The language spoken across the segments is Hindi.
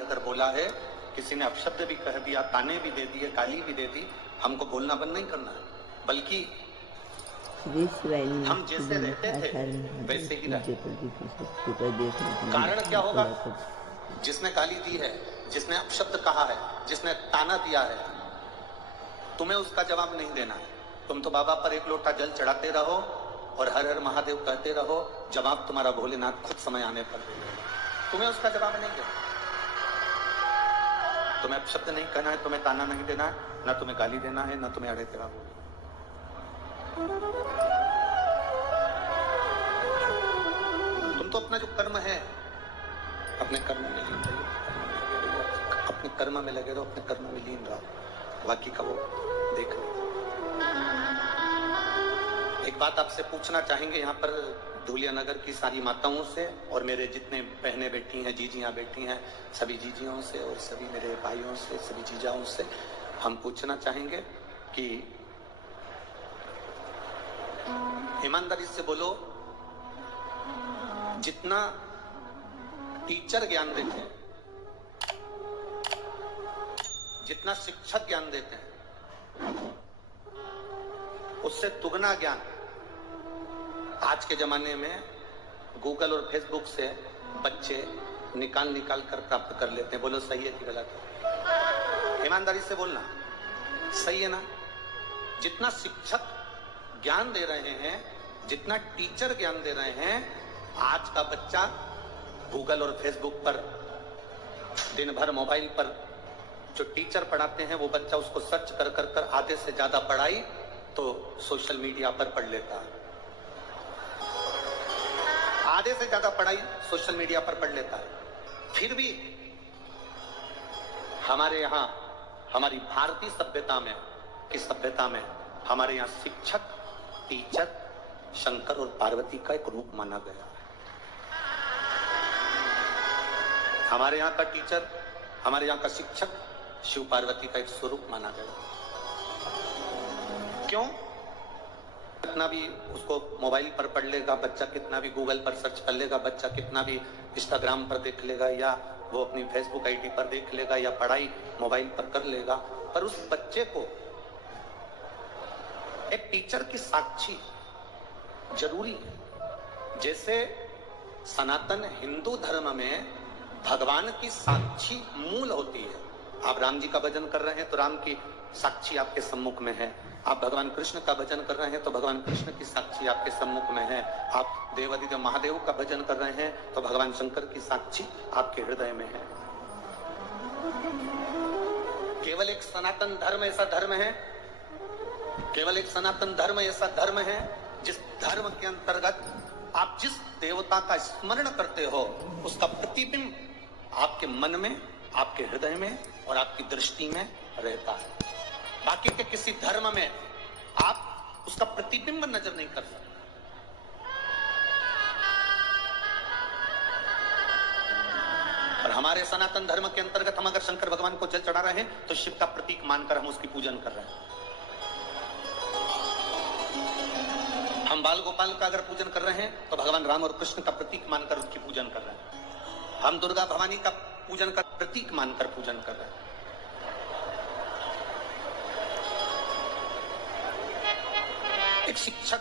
अगर बोला है, किसी ने अपशब्द भी कह दिया, ताने भी दे दिए, गाली भी दे दी, हमको बोलना बंद नहीं करना है, बल्कि हम जैसे रहते थे वैसे ही रहे। कारण क्या होगा? जिसने गाली दी है, जिसने अपशब्द कहा है, जिसने ताना दिया है, तुम्हें उसका जवाब नहीं देना है। तुम तो बाबा पर एक लोटा जल चढ़ाते रहो और हर हर महादेव कहते रहो, जवाब तुम्हारा भोलेनाथ खुद समय आने पर देगा। तुम्हें उसका जवाब नहीं देना। तुम्हें अपशब्द नहीं कहना है, तुम्हें ताना नहीं देना है, ना तुम्हें गाली देना है, ना तुम्हें अड़े तेरा बोलना। तुम तो अपना जो कर्म है, अपने कर्म में लीन रहो, अपने कर्म में लगे रहो, अपने कर्म में लीन रहो, बाकी का वो देख लो। एक बात आपसे पूछना चाहेंगे यहाँ पर धूलिया नगर की सारी माताओं से और मेरे जितने बहनें बैठी हैं, जीजियां बैठी हैं, सभी जीजियों से और सभी मेरे भाइयों से, सभी जीजाओं से हम पूछना चाहेंगे कि ईमानदारी से बोलो, जितना टीचर ज्ञान देते हैं, जितना शिक्षक ज्ञान देते हैं, उससे दुगना ज्ञान आज के जमाने में गूगल और फेसबुक से बच्चे निकाल कर प्राप्त कर लेते हैं। बोलो सही है कि गलत है? ईमानदारी से बोलना, सही है ना? जितना शिक्षक ज्ञान दे रहे हैं, जितना टीचर ज्ञान दे रहे हैं, आज का बच्चा गूगल और फेसबुक पर दिन भर मोबाइल पर जो टीचर पढ़ाते हैं वो बच्चा उसको सर्च कर आधे से ज्यादा पढ़ाई तो सोशल मीडिया पर पढ़ लेता है। आधे से ज्यादा पढ़ाई सोशल मीडिया पर पढ़ लेता है। फिर भी हमारे यहाँ, हमारी भारतीय सभ्यता में, किस सभ्यता में हमारे यहाँ शिक्षक, टीचर शंकर और पार्वती का एक रूप माना गया है। हमारे यहाँ का टीचर, हमारे यहाँ का शिक्षक शिव पार्वती का एक स्वरूप माना गया। क्यों? कितना भी उसको मोबाइल पर पढ़ लेगा बच्चा, कितना भी गूगल पर सर्च कर लेगा बच्चा, कितना भी इंस्टाग्राम पर देख लेगा या वो अपनी फेसबुक आईडी पर देख लेगा या पढ़ाई मोबाइल पर कर लेगा, पर उस बच्चे को एक टीचर की साक्षी जरूरी है। जैसे सनातन हिंदू धर्म में भगवान की साक्षी मूल होती है। आप राम जी का भजन कर रहे हैं तो राम की साक्षी आपके सम्मुख में है। आप भगवान कृष्ण का भजन कर रहे हैं तो भगवान कृष्ण की साक्षी आपके सम्मुख में है। आप देवादिदेव महादेव का भजन कर रहे हैं तो भगवान शंकर की साक्षी आपके हृदय में है। केवल एक सनातन धर्म ऐसा धर्म है, केवल एक सनातन धर्म ऐसा धर्म है जिस धर्म के अंतर्गत आप जिस देवता का स्मरण करते हो उसका प्रतिबिंब आपके मन में, आपके हृदय में और आपकी दृष्टि में रहता है। बाकी के किसी धर्म में आप उसका प्रतिबिंब नजर नहीं कर सकते। और हमारे सनातन धर्म के अंतर्गत हम अगर शंकर भगवान को जल चढ़ा रहे हैं तो शिव का प्रतीक मानकर हम उसकी पूजन कर रहे हैं। हम बाल गोपाल का अगर पूजन कर रहे हैं तो भगवान राम और कृष्ण का प्रतीक मानकर उनकी पूजन कर रहे हैं। हम दुर्गा भवानी का पूजन का प्रतीक मानकर पूजन कर रहे हैं। एक शिक्षक,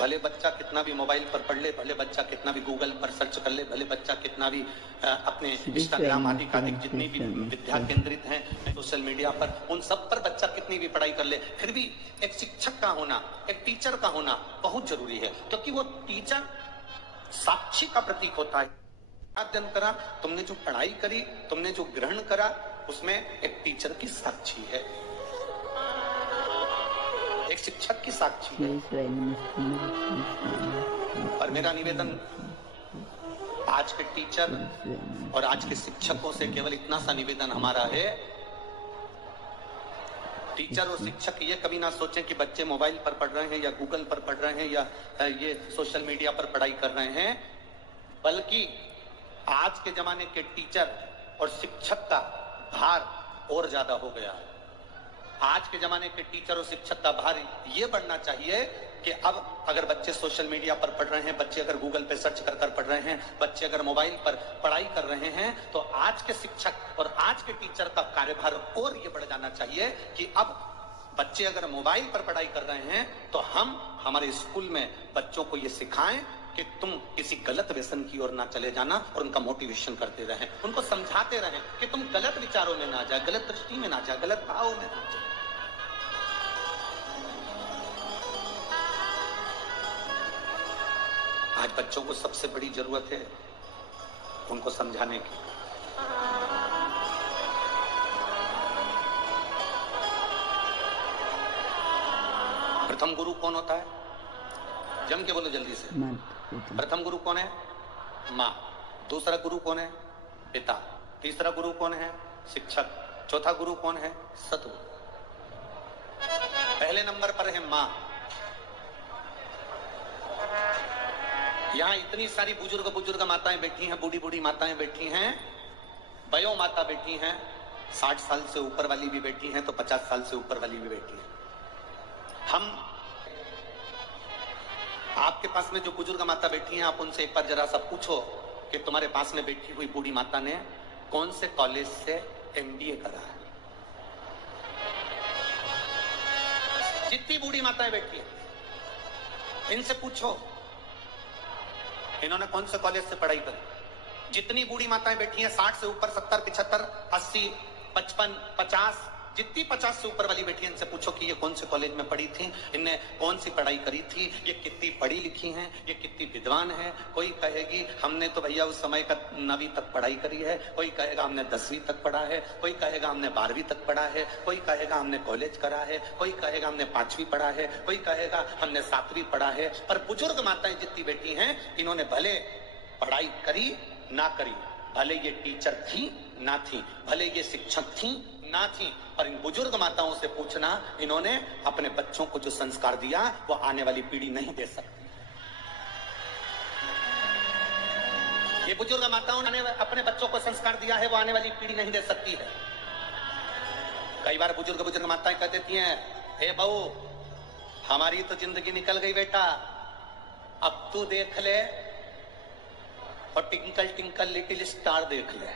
भले बच्चा कितना भी मोबाइल पर पढ़ ले, भले बच्चा कितना भी गूगल पर सर्च कर ले, भले बच्चा कितना भी अपने इंस्टाग्राम आदि का जितनी भी विद्या केंद्रित हैं सोशल मीडिया पर, उन सब पर बच्चा कितनी भी पढ़ाई कर ले, फिर भी एक शिक्षक का होना, एक टीचर का होना बहुत जरूरी है। क्योंकि वो टीचर साक्षी का प्रतीक होता है। अध्ययन करा, तुमने जो पढ़ाई करी, तुमने जो ग्रहण करा, उसमें एक टीचर की साक्षी है, एक शिक्षक की साक्षी है। और मेरा निवेदन आज के टीचर और आज के शिक्षकों से केवल इतना सा निवेदन हमारा है, टीचर और शिक्षक ये कभी ना सोचें कि बच्चे मोबाइल पर पढ़ रहे हैं या गूगल पर पढ़ रहे हैं या ये सोशल मीडिया पर पढ़ाई कर रहे हैं, बल्कि आज के जमाने के टीचर और शिक्षक का भार और ज्यादा हो गया है। आज के जमाने के टीचर और शिक्षक का भार ये बढ़ना चाहिए कि अब अगर बच्चे सोशल मीडिया पर पढ़ रहे हैं, बच्चे अगर गूगल पे सर्च कर पढ़ रहे हैं, बच्चे अगर मोबाइल पर पढ़ाई कर रहे हैं, तो आज के शिक्षक और आज के टीचर का कार्यभार और ये बढ़ जाना चाहिए कि अब बच्चे अगर मोबाइल पर पढ़ाई कर रहे हैं तो हम हमारे स्कूल में बच्चों को ये सिखाएं कि तुम किसी गलत व्यसन की ओर ना चले जाना, और उनका मोटिवेशन करते रहें, उनको समझाते रहें कि तुम गलत विचारों में ना जाए, गलत दृष्टि में ना जाए, गलत भाव में ना जाए। आज बच्चों को सबसे बड़ी जरूरत है उनको समझाने की। प्रथम गुरु कौन होता है? जम के बोलो जल्दी से। प्रथम गुरु कौन है? माँ। दूसरा गुरु कौन है? पिता। तीसरा गुरु कौन है? शिक्षक। चौथा गुरु कौन है? सतगुरु। पहले नंबर पर है माँ। यहां इतनी सारी बुजुर्ग माताएं बैठी हैं, बूढ़ी बूढ़ी माताएं बैठी हैं, वयो माता बैठी हैं, 60 साल से ऊपर वाली भी बैठी हैं, तो 50 साल से ऊपर वाली भी बैठी है। हम आपके पास में जो बुजुर्ग माता बैठी हैं, आप उनसे एक बार जरा सा पूछो कि तुम्हारे पास में बैठी हुई बूढ़ी माता ने कौन से कॉलेज से MBA करा है। जितनी बूढ़ी माताएं बैठी हैं इनसे पूछो इन्होंने कौन से कॉलेज से पढ़ाई करी। जितनी बूढ़ी माताएं बैठी हैं 60 से ऊपर, 70, 75, 80, 55, 50, जितनी 50 से ऊपर वाली बैठी हैं इनसे पूछो कि ये कौन से कॉलेज में पढ़ी थी, इनने कौन सी पढ़ाई करी थी, ये कितनी पढ़ी लिखी हैं, ये कितनी विद्वान है। कोई कहेगी हमने तो भैया उस समय का 9वीं तक पढ़ाई करी है, कोई कहेगा हमने 10वीं तक पढ़ा है, कोई कहेगा हमने 12वीं तक पढ़ा है, कोई कहेगा हमने कॉलेज करा है, कोई कहेगा हमने 5वीं पढ़ा है, कोई कहेगा हमने 7वीं पढ़ा है। पर बुजुर्ग माताएं जितनी बैठी हैं इन्होंने भले पढ़ाई करी ना करी, भले ये टीचर थी ना थी, भले ये शिक्षक थी ना थी, पर इन बुजुर्ग माताओं से पूछना इन्होंने अपने बच्चों को जो संस्कार दिया वो आने वाली पीढ़ी नहीं दे सकती। ये बुजुर्ग माताओं ने अपने बच्चों को संस्कार दिया है वो आने वाली पीढ़ी नहीं दे सकती है। कई बार बुजुर्ग माताएं कह देती हैं, हे बहू हमारी तो जिंदगी निकल गई बेटा, अब तू देख ले और टिंकल टिंकल लिटिल स्टार देख ले।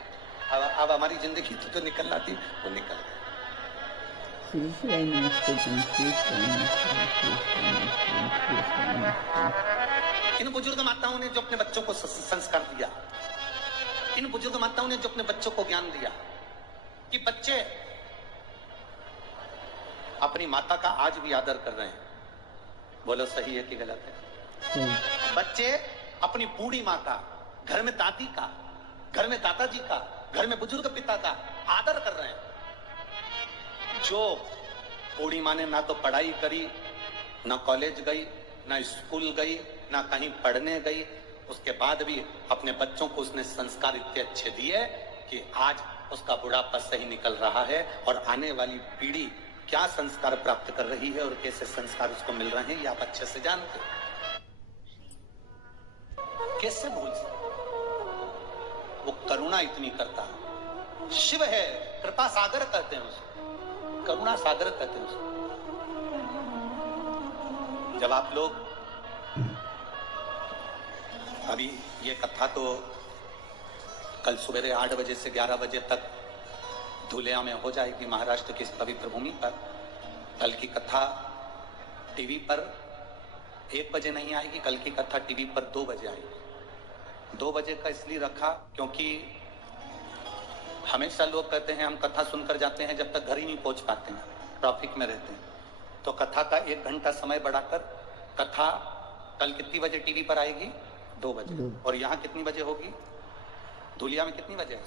अब हमारी जिंदगी तो निकल आती वो निकल गई। इन बुजुर्ग माताओं ने जो अपने बच्चों को संस्कार दिया, इन बुजुर्ग माताओं ने जो अपने बच्चों को ज्ञान दिया कि बच्चे अपनी माता का आज भी आदर कर रहे हैं। बोलो सही है कि गलत है? बच्चे अपनी बूढ़ी माँ का, घर में दादी का, घर में दादाजी का, घर में बुजुर्ग पिता का आदर कर रहे हैं। जो बूढ़ी माँ ने ना तो पढ़ाई करी, ना कॉलेज गई, ना स्कूल गई, ना कहीं पढ़ने गई, उसके बाद भी अपने बच्चों को उसने संस्कार इतने अच्छे दिए कि आज उसका बुढ़ापा सही निकल रहा है और आने वाली पीढ़ी क्या संस्कार प्राप्त कर रही है और कैसे संस्कार उसको मिल रहे हैं ये आप अच्छे से जानते हैं। कैसे भूल सकते? वो करुणा इतनी करता है, शिव है, कृपा सागर कहते हैं उसको, करुणा सागर कहते हैं उसको। जब आप लोग अभी ये कथा तो कल सुबह 8 बजे से 11 बजे तक धुलिया में हो जाएगी महाराष्ट्र की इस पवित्र भूमि पर। कल की कथा टीवी पर 1 बजे नहीं आएगी, कल की कथा टीवी पर 2 बजे आएगी। 2 बजे का इसलिए रखा क्योंकि हमेशा लोग कहते हैं हम कथा सुनकर जाते हैं, जब तक घर ही नहीं पहुंच पाते हैं, ट्रैफिक में रहते हैं। तो कथा का 1 घंटा समय बढ़ाकर कथा कल कितनी बजे टीवी पर आएगी? 2 बजे। और यहाँ कितनी बजे होगी? धुलिया में कितनी बजे?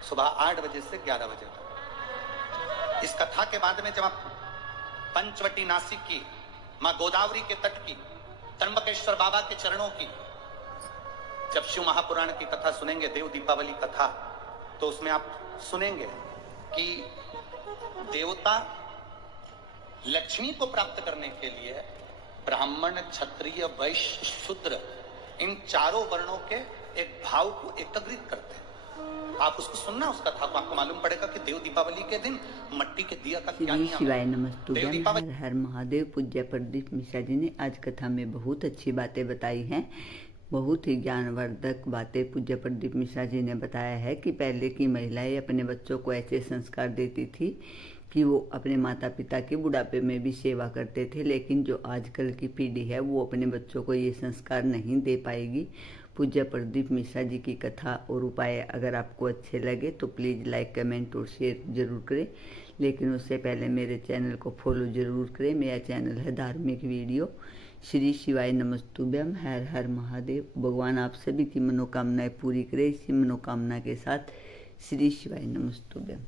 सुबह 8 बजे से 11 बजे तक। इस कथा के बाद में जब आप पंचवटी नासिक की, माँ गोदावरी के तट की, त्र्यंबकेश्वर बाबा के चरणों की, जब शिव महापुराण की कथा सुनेंगे, देव दीपावली कथा, तो उसमें आप सुनेंगे कि देवता लक्ष्मी को प्राप्त करने के लिए ब्राह्मण, क्षत्रिय, वैश्य, शूद्र इन चारों वर्णों के एक भाव को एकत्रित करते हैं। आप उसको सुनना, उसका था, आपको मालूम पड़ेगा कि देव दीपावली के दिन मट्टी के दिया का क्या श्री नियम है। शिवाय नमस्तुभ्यम। हर हर महादेव। पूज्य प्रदीप मिश्रा जी ने आज कथा में बहुत अच्छी बातें बताई हैं, बहुत ही ज्ञानवर्धक बातें पूज्य प्रदीप मिश्रा जी ने बताया है कि पहले की महिलाएं अपने बच्चों को ऐसे संस्कार देती थी कि वो अपने माता पिता के बुढ़ापे में भी सेवा करते थे, लेकिन जो आजकल की पीढ़ी है वो अपने बच्चों को ये संस्कार नहीं दे पाएगी। पूज्य प्रदीप मिश्रा जी की कथा और उपाय अगर आपको अच्छे लगे तो प्लीज़ लाइक, कमेंट और शेयर जरूर करें, लेकिन उससे पहले मेरे चैनल को फॉलो जरूर करें। मेरा चैनल है धार्मिक वीडियो। श्री शिवाय नमस्तुभ्यम। हर हर महादेव। भगवान आप सभी की मनोकामनाएं पूरी करे। इसी मनोकामना के साथ श्री शिवाय नमस्तुभ्यम।